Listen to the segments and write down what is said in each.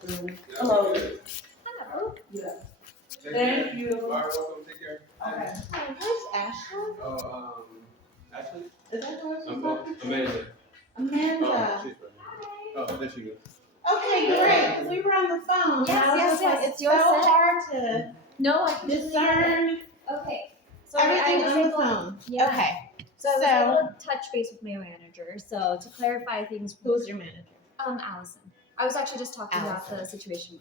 through. Hello. Hello. Yeah. Thank you. All right, welcome. Take care. Okay. Hi, where's Ashley? Oh, Ashley? Is that who I'm talking to? Amanda. Amanda. Oh, she's right. Oh, there she goes. Okay, great. Because we were on the phone. Yes, and I was yes, just yes. like, it's You're so set. hard to No, I can discern Okay. So everything I was on the able, phone. Yeah. Okay. So I was able to touch base with my manager. So to clarify things. Who's your manager? Allison. I was actually just talking about the Allison. situation.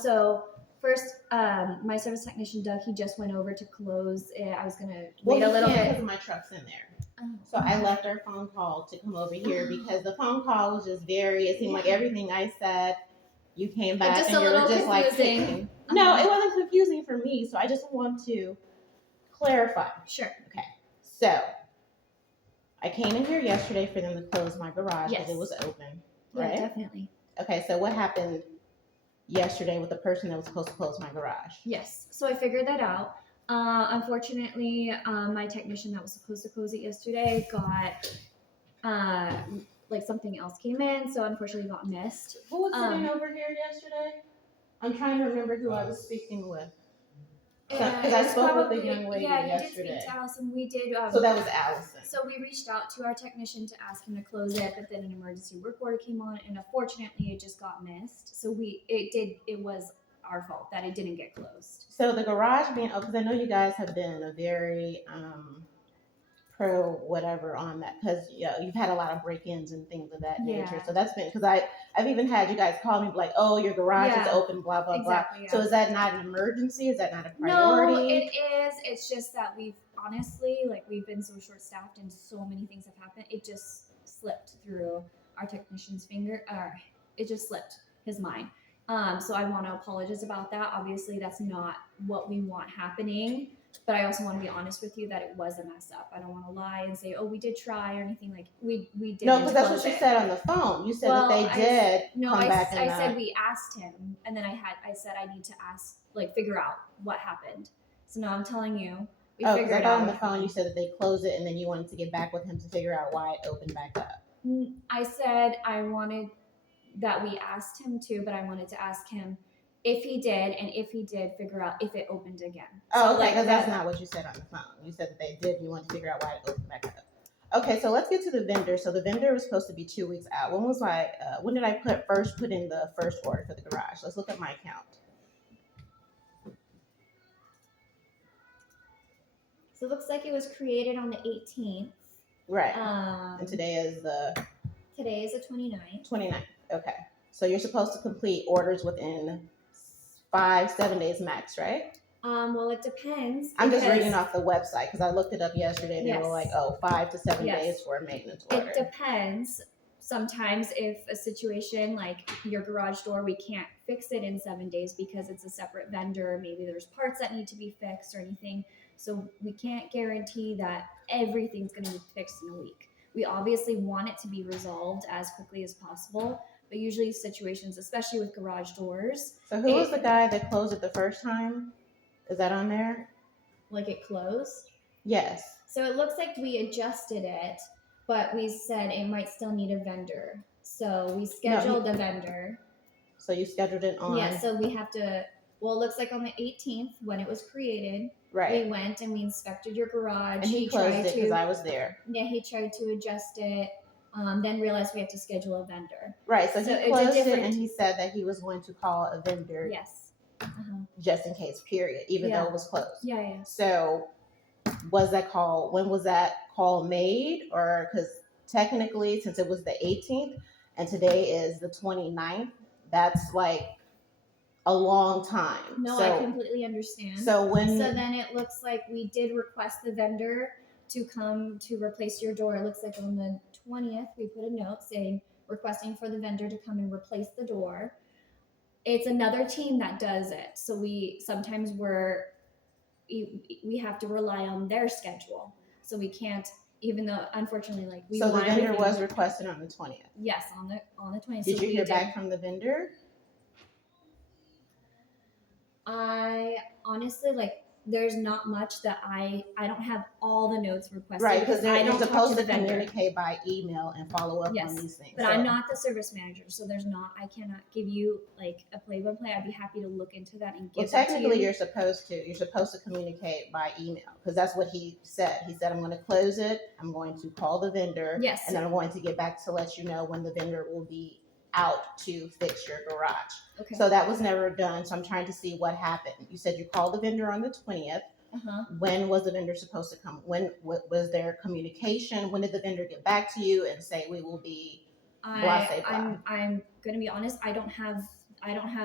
So first, my service technician Doug, he just went over to close it. I was gonna wait a little bit because my truck's in there. So I left our phone call to come over here because the phone call was just it seemed like everything I said, you came back just and a you were little just like confusing. picking. No, it wasn't confusing for me. So I just want to clarify. Sure. Okay. So I came in here yesterday for them to close my garage because it was open. Right? Yeah, definitely. Okay, so what happened yesterday with the person that was supposed to close my garage? Yes. So I figured that out. Unfortunately, my technician that was supposed to close it yesterday got like something else came in, so unfortunately got missed. Who was sitting over here yesterday? I'm trying to remember who I was speaking with. Because I spoke with the young lady yesterday. Yeah, you did speak to Allison. We did. So that was Allison. So we reached out to our technician to ask him to close it, but then an emergency work order came on, and unfortunately, it just got missed. So it was our fault that it didn't get closed. So the garage being open, because I know you guys have been a very pro whatever on that, because you've had a lot of break-ins and things of that nature. So that's been, because I've even had you guys call me like, oh, your garage is open, blah blah blah. So is that not an emergency? Is that not a priority? No, it is. It's just that we've been so short-staffed and so many things have happened. It just slipped through our technician's finger. It just slipped his mind. So I want to apologize about that. Obviously, that's not what we want happening. But I also want to be honest with you that it was a mess up. I don't want to lie and say, oh, we did try or anything. Like we did. No, because that's what you said on the phone. You said that they did come back. I said we asked him, and then I said I need to ask, figure out what happened. So now I'm telling you. Because I got on the phone, you said that they closed it, and then you wanted to get back with him to figure out why it opened back up. I said I wanted that we asked him to, but I wanted to ask him if he did, and if he did, figure out if it opened again. Oh, okay, because that's not what you said on the phone. You said that they did, and you wanted to figure out why it opened back up. Okay, so let's get to the vendor. So the vendor was supposed to be 2 weeks out. When did I first put in the first order for the garage? Let's look at my account. So it looks like it was created on the 18th. Right. And today is the 29th. 29th. Okay. So you're supposed to complete orders within 5-7 days max, right? Well, it depends. I'm just reading off the website because I looked it up yesterday and they were like, 5 to 7 days for a maintenance order. It depends. Sometimes if a situation like your garage door, we can't fix it in 7 days because it's a separate vendor. Maybe there's parts that need to be fixed or anything. So we can't guarantee that everything's going to be fixed in a week. We obviously want it to be resolved as quickly as possible, but usually situations, especially with garage doors. So who was the guy that closed it the first time? Is that on there? Like it closed? Yes. So it looks like we adjusted it, but we said it might still need a vendor. So we scheduled a vendor. So you scheduled it on? Yeah, so we have to, well, it looks like on the 18th when it was created. Right. We went and we inspected your garage. And he closed it because I was there. Yeah, he tried to adjust it, then realized we have to schedule a vendor. Right, so he closed it and he said that he was going to call a vendor. Yes. Just in case, period, even though it was closed. Yeah. So when was that call made? Or because technically, since it was the 18th and today is the 29th, that's like a long time. No, I completely understand. So then it looks like we did request the vendor to come to replace your door. It looks like on the 20th, we put a note saying requesting for the vendor to come and replace the door. It's another team that does it. So we have to rely on their schedule. So we can't, even though unfortunately So the vendor was requested on the 20th. Yes, on the 20th. Did you hear back from the vendor? I honestly there's not much that I don't have all the notes requested, Right, because I you're don't talk supposed to to the vendor. communicate by email and follow up Yes, on these things. But I'm not the service manager, so I cannot give you like a play-by-play. I'd be happy to look into that and give that to technically, you. you're supposed to communicate by email because that's what he said. He said, I'm going to close it. I'm going to call the vendor. Yes. And then I'm going to get back to let you know when the vendor will be out to fix your garage. Okay. So that was never done. So I'm trying to see what happened. You said you called the vendor on the 20th. When was the vendor supposed to come? What was their communication? When did the vendor get back to you and say we will be blah, say blah? I'm gonna be honest. I don't have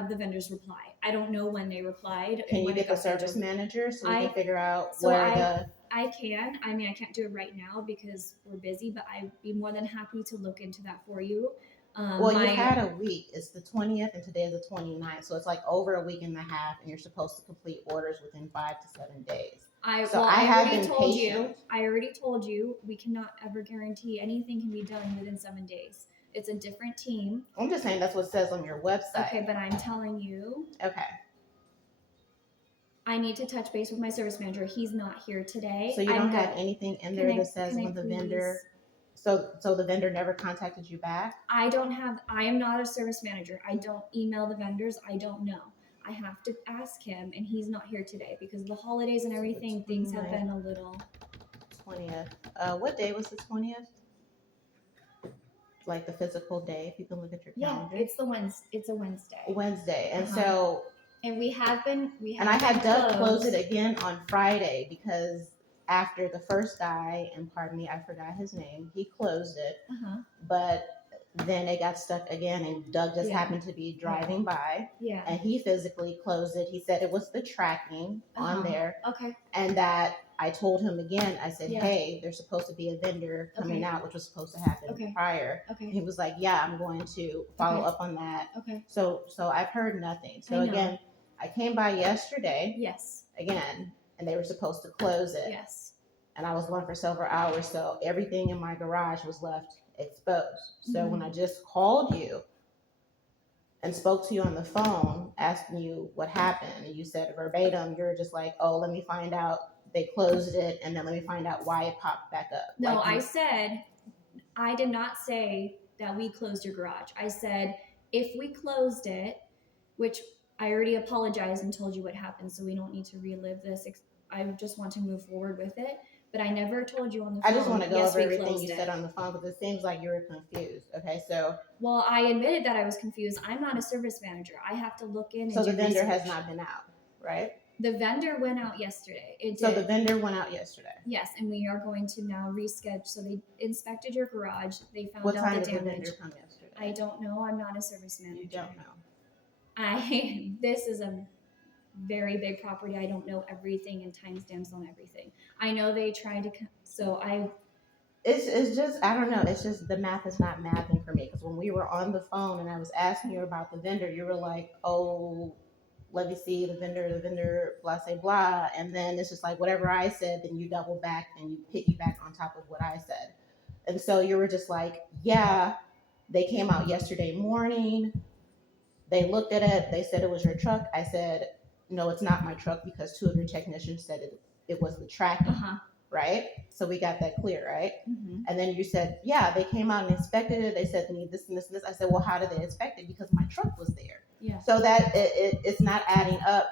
the vendor's reply. I don't know when they replied. Can you get the service manager so we can figure out I can. I mean, I can't do it right now because we're busy, but I'd be more than happy to look into that for you. Well, you had a week. It's the 20th and today is the 29th. So it's like over a week and a half and you're supposed to complete orders within 5 to 7 days. I already told you we cannot ever guarantee anything can be done within 7 days. It's a different team. I'm just saying that's what it says on your website. Okay, but I'm telling you. Okay. I need to touch base with my service manager. He's not here today. So you don't have anything in there that says when the vendor. So the vendor never contacted you back? I am not a service manager. I don't email the vendors. I don't know. I have to ask him, and he's not here today because of the holidays and everything. Things have been a little. 20th. What day was the 20th? Like the physical day, if you can look at your calendar. Yeah, it's a Wednesday. Wednesday, and so. And we have been. And I had Doug close it again on Friday because after the first guy, and pardon me, I forgot his name, he closed it. But then it got stuck again, and Doug just happened to be driving by. Yeah. And he physically closed it. He said it was the tracking on there. Okay. And that I told him again, I said, hey, there's supposed to be a vendor coming out, which was supposed to happen prior. Okay. And he was like, yeah, I'm going to follow up on that. Okay. So I've heard nothing. So again, I came by yesterday. Yes. Again, and they were supposed to close it. Yes. And I was gone for several hours, so everything in my garage was left exposed. So when I just called you and spoke to you on the phone, asking you what happened, and you said verbatim, you're just like, oh, let me find out. They closed it, and then let me find out why it popped back up. No, I did not say that we closed your garage. I said if we closed it, which I already apologized and told you what happened, so we don't need to relive this. I just want to move forward with it. But I never told you on the phone. I just want to go over everything you said on the phone because it seems like you were confused. Okay, so. Well, I admitted that I was confused. I'm not a service manager. I have to look in and so do the vendor research. has not been out, right? The vendor went out yesterday. It did. So the vendor went out yesterday. Yes, and we are going to now reschedule. So they inspected your garage. They found what out time the did damage. The vendor come yesterday? I don't know. I'm not a service manager. You don't know. This is a very big property. I don't know everything and timestamps on everything. I know they tried to, It's just, I don't know. It's just the math is not mathing for me. Because when we were on the phone and I was asking you about the vendor, you were like, oh, let me see the vendor, blah, say blah. And then it's just like whatever I said, then you double back and you piggyback on top of what I said. And so you were just like, yeah, they came out yesterday morning. They looked at it. They said it was your truck. I said, no, it's not my truck because 2 of your technicians said it was the tracking, right? So we got that clear, right? And then you said, yeah, they came out and inspected it. They said they need this and this and this. I said, well, how did they inspect it? Because my truck was there. Yeah. So that it's not adding up.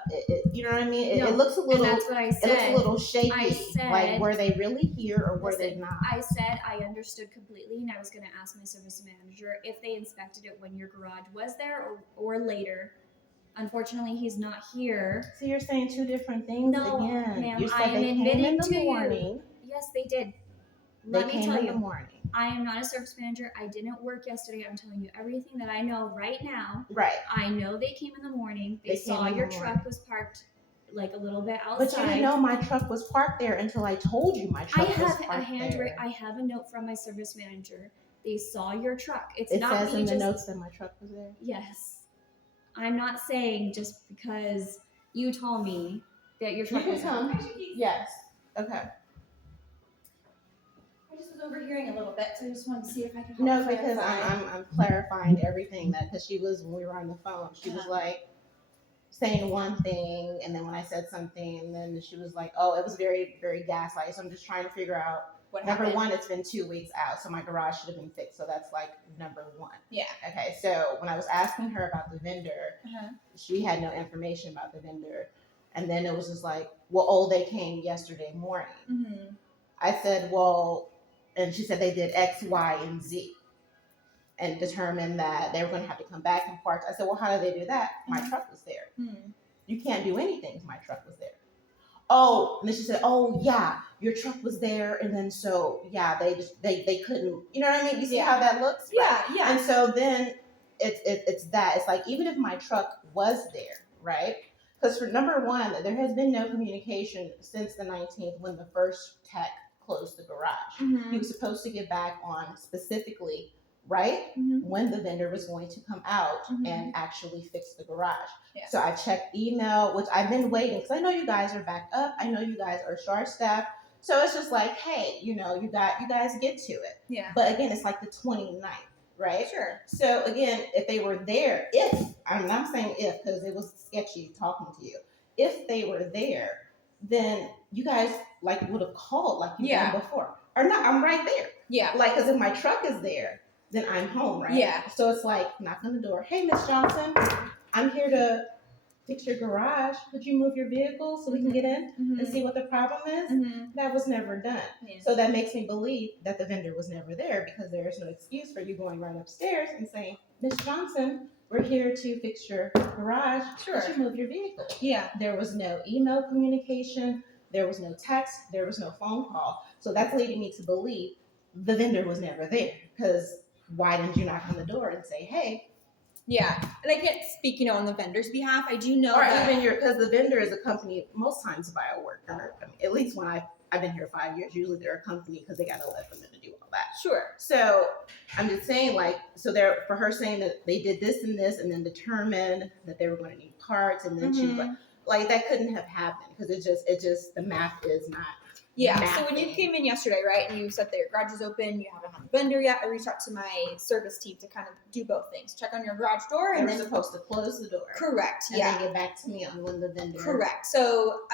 You know what I mean? It looks a little. And that's what I said. It looks a little shaky. I said, like, were they really here or were they not? I said I understood completely, and I was going to ask my service manager if they inspected it when your garage was there or later. Unfortunately, he's not here. So you're saying 2 different things again. Ma'am, You said I am they came in the morning. You. Yes, they did. Let me tell you. In the morning. I am not a service manager. I didn't work yesterday. I'm telling you everything that I know right now. Right. I know they came in the morning. They saw your truck was parked like a little bit outside. But you didn't know my truck was parked there until I told you my truck was parked there. I have a note from my service manager. They saw your truck. It says in the notes that my truck was there? Yes. I'm not saying just because you told me that your truck was there. Yes. Okay. I just was overhearing a little bit, so I just wanted to see if I could help. No, because I'm clarifying everything because she was, when we were on the phone, she was like, saying one thing, and then when I said something, and then she was like, "Oh, it was very, very gaslighty." So I'm just trying to figure out. What Number happened? one, it's been 2 weeks out, so my garage should have been fixed. So that's like number one. Yeah. Okay, so when I was asking her about the vendor, Uh-huh. she had no information about the vendor. And then it was just like, well, oh, they came yesterday morning. Mm-hmm. I said, well, and she said they did X, Y, and Z and determined that they were going to have to come back and park. I said, well, how did they do that? My truck was there. Mm-hmm. You can't do anything if my truck was there. Oh, and then she said, "Oh yeah, your truck was there, and then so yeah, they couldn't, you know what I mean? You see how that looks, Yeah, right? yeah. And so then it's that it's like even if my truck was there, right? Because for number one, there has been no communication since the 19th when the first tech closed the garage. Mm-hmm. He was supposed to get back on specifically, right, when the vendor was going to come out and actually fix the garage. Yeah. So I checked email, which I've been waiting because I know you guys are back up. I know you guys are short staffed. So it's just like, hey, you know, you guys get to it. Yeah. But again, it's like the 29th, right? Sure. So again, if they were there, I'm saying if because it was sketchy talking to you. If they were there, then you guys like would have called like you done before. Or not, I'm right there. Yeah. Like, because if my truck is there, then I'm home, right? Yeah. So it's like, knock on the door. Hey, Miss Johnson, I'm here to fix your garage. Could you move your vehicle so we can get in and see what the problem is? That was never done. Yeah. So that makes me believe that the vendor was never there because there is no excuse for you going right upstairs and saying, Miss Johnson, we're here to fix your garage. Sure. Could you move your vehicle? Yeah. There was no email communication. There was no text. There was no phone call. So that's leading me to believe the vendor was never there because why didn't you knock on the door and say, hey? Yeah, and I can't speak, you know, on the vendor's behalf. I do know or that even because the vendor is a company most times by a worker. I mean, at least when I've been here 5 years, usually they're a company because they got to let them in to do all that. Sure. So I'm just saying, like, so they're for her saying that they did this and then determined that they were going to need parts, and then she was like that couldn't have happened because it just the math is not. Yeah, so when you came in yesterday, right, and you said that your garage is open, you haven't had the vendor yet, I reached out to my service team to kind of do both things. Check on your garage door and then then supposed to close the door. Correct, and yeah. then get back to me on when the vendor. Correct. So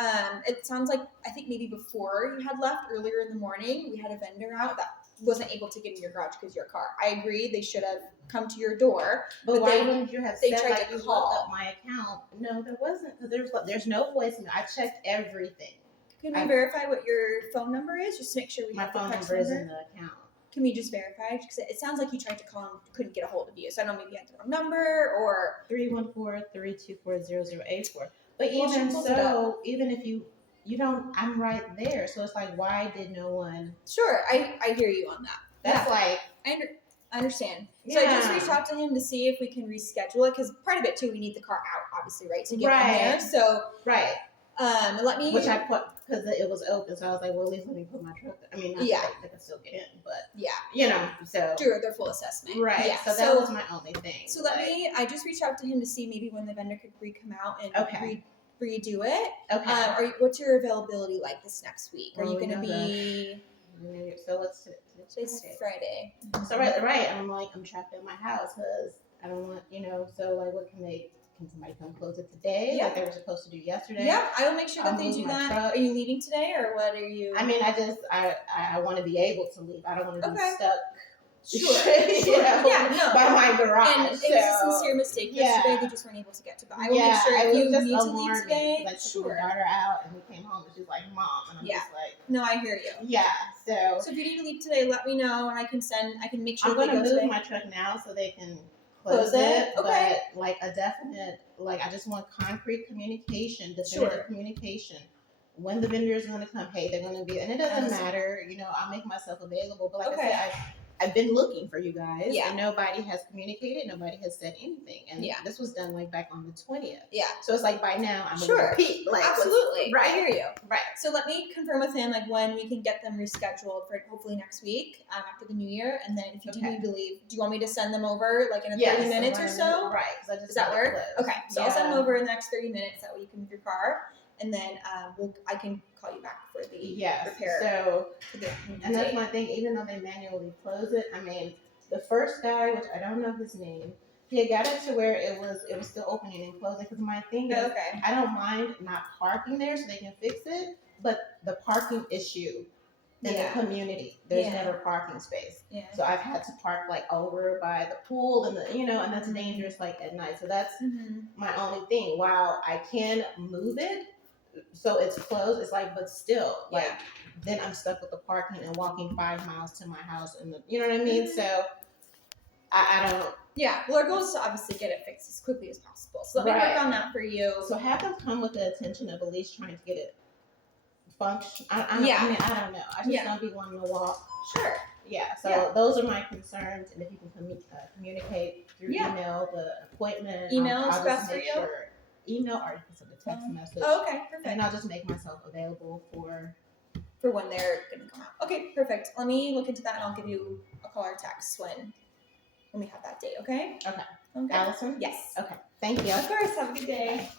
it sounds like, I think maybe before you had left, earlier in the morning, we had a vendor out that wasn't able to get in your garage because of your car. I agree, they should have come to your door. But why wouldn't you have they said, tried like, to you call. looked up my account? No, there wasn't, because there's no voicemail. I checked everything. Can we verify what your phone number is, just to make sure we have the phone correct number is in the account. Can we just verify? Because it sounds like you tried to call and couldn't get a hold of you. So I don't know, maybe you had the wrong number or 314-324-0084. But Well, even she so, even if you don't, I'm right there. So it's like, why did no one? Sure, I hear you on that. That's like I understand. So I just reached out to him to see if we can reschedule it because part of it too, we need the car out, obviously, right, to get in there. So let me. Which I put because it was open, so I was like, well, at least let me put my truck. I mean, not that they could still get in, but you know, so do their full assessment, right? Yeah. So that was my only thing. So I just reached out to him to see maybe when the vendor could come out and redo it. Okay. What's your availability like this next week? Are you going to be? So Today's Friday. So right, and I'm like, I'm trapped in my house because I don't want, so like, what can somebody come close it today? Like they were supposed to do yesterday. Yeah, I will make sure that they do that. Truck. Are you leaving today or what are you? I mean, I want to be able to leave. I don't want to be stuck. Sure. By my garage. And it was a sincere mistake yesterday. They just weren't able to get to. But I will make sure if you need to leave today. I took my daughter out and we came home and she's like, Mom, and I'm just like, no, I hear you. Yeah. So if you need to leave today, let me know and I can make sure. I'm going to move my truck now so they can close it. Okay. But like a definite, like I just want concrete communication, definitive communication. When the vendor is going to come, hey, they're going to be, and it doesn't matter, I'll make myself available. But like I said, I've been looking for you guys, and nobody has communicated, nobody has said anything, and this was done like back on the 20th. Yeah. So it's like by now I'm gonna repeat, like absolutely, right. I hear you. Right. So let me confirm with him like when we can get them rescheduled for hopefully next week after the new year, and then if you do need to leave, do you want me to send them over like in 30 minutes or so? Right. Does that work? Okay. So I'll send them over in the next 30 minutes. That way you can move your car. And then I can call you back for the repair. So, and that's my thing. Even though they manually close it, I mean, the first guy, which I don't know his name, He got it to where it was still opening and closing. Because my thing is, Okay. I don't mind not parking there so they can fix it, but the parking issue in Yeah. the community, there's Yeah. never parking space. Yeah. So I've had to park like over by the pool and the and that's Mhm. dangerous like at night. So that's Mm-hmm. my only thing. While I can move it so it's closed, it's like, but still, like then I'm stuck with the parking and walking 5 miles to my house and you know what I mean? Mhm. So I don't. Yeah. Well, our goal is to obviously get it fixed as quickly as possible. So let me Right. work on that for you. So have them come with the attention of at least trying to get it function. Yeah. I mean, I don't know. I just Yeah. don't be wanting to walk. Sure. Yeah. So Yeah. those are my concerns, and if you can communicate through Yeah. email the appointment, Email is I'll best just for make you? sure. Email or you can send a text message, Oh, okay. Perfect. and I'll just make myself available for. For when they're going to come out. Okay. Perfect. Let me look into that, and I'll give you a call or text when we have that date. Okay. Okay. Okay. Allison. Yes. Okay. Thank you. Of course. Have a good day. Bye.